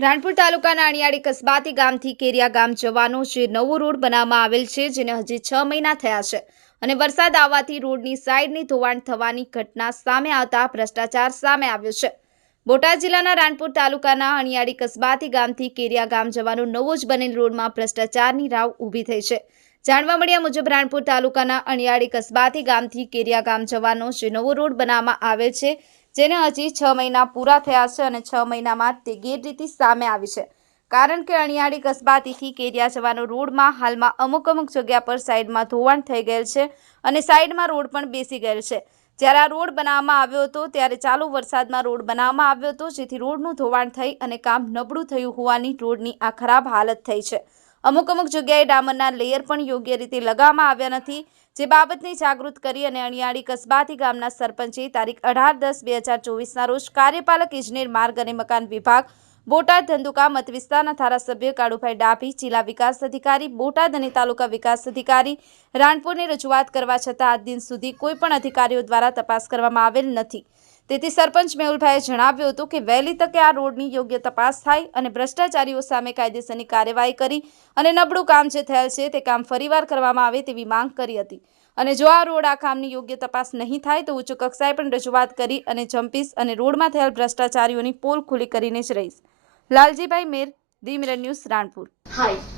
રાણપુર તાલુકાના અણિયાળી કસ્બાતી ગામથી કેરિયા ગામ જવાનો જે નવો રોડ બનાવવામાં આવેલ છે, જેને હજી છ મહિના થયા છે. અને વરસાદ આવવાથી રોડની સાઈડની ધોવાણ થવાની ઘટના સામે આવતા ભ્રષ્ટાચાર સામે આવ્યો છે. બોટાદ જિલ્લાના રાણપુર તાલુકાના અણિયાળી કસ્બાતી ગામથી કેરિયા ગામ જવાનો નવો જ બનેલ રોડમાં ભ્રષ્ટાચારની રાવ ઊભી થઈ છે. જાણવા મળ્યા મુજબ રાણપુર તાલુકાના અણિયાળી કસ્બાતી ગામથી કેરિયા ગામ જવાનો જે નવો રોડ બનાવવામાં આવે છે જેને હજી છ મહિના પૂરા થયા છે અને છ મહિનામાં તે ગેરરીતિ સામે આવી છે. કારણ કે અણિયાળી કસ્બાતીથી કેરિયા જવાનો રોડમાં હાલમાં અમુક અમુક જગ્યા પર સાઈડમાં ધોવાણ થઈ ગયેલ છે અને સાઈડમાં રોડ પણ બેસી ગયેલ છે. જ્યારે આ રોડ બનાવવામાં આવ્યો હતો ત્યારે ચાલુ વરસાદમાં રોડ બનાવવામાં આવ્યો હતો, જેથી રોડનું ધોવાણ થઈ અને કામ નબળું થયું હોવાની રોડની આ ખરાબ હાલત થઈ છે. અમુક અમુક જગ્યાએ ડામરના લેયર પણ યોગ્ય રીતે લગાવવામાં આવ્યા નથી, જે બાબતની જાગૃત કરી અને અણિયાળી કસ્બાથી ગામના સરપંચે તારીખ અઢાર દસ બે હજાર ચોવીસના રોજ કાર્યપાલક, ઇજનેર, માર્ગ અને મકાન વિભાગ, બોટાદ, ધંધુકા મત વિસ્તારના ધારાસભ્ય કાળુભાઈ ડાભી, જિલ્લા વિકાસ અધિકારી, બોટાદ અને તાલુકા વિકાસ અધિકારી રાણપુરની રજૂઆત કરવા છતાં આજ દિન સુધી કોઈ પણ અધિકારીઓ દ્વારા તપાસ કરવામાં આવેલ નથી. તેથી સરપંચ મેહુલભાઈએ જણાવ્યું હતું કે વહેલી તકે આ રોડની યોગ્ય તપાસ થાય અને ભ્રષ્ટાચારીઓ સામે કાયદેસરની કાર્યવાહી કરી અને નબળું કામ જે થયેલ છે તે કામ ફરીવાર કરવામાં આવે તેવી માંગ કરી હતી. અને જો આ રોડ આ કામની યોગ્ય તપાસ નહીં થાય તો ઉચ્ચ કક્ષાએ પણ રજૂઆત કરી અને જંપીશ અને રોડમાં થયેલ ભ્રષ્ટાચારીઓની પોલ ખુલ્લી કરીને જ રહીશ. Laljibhai Mer the news Ranpur. Hi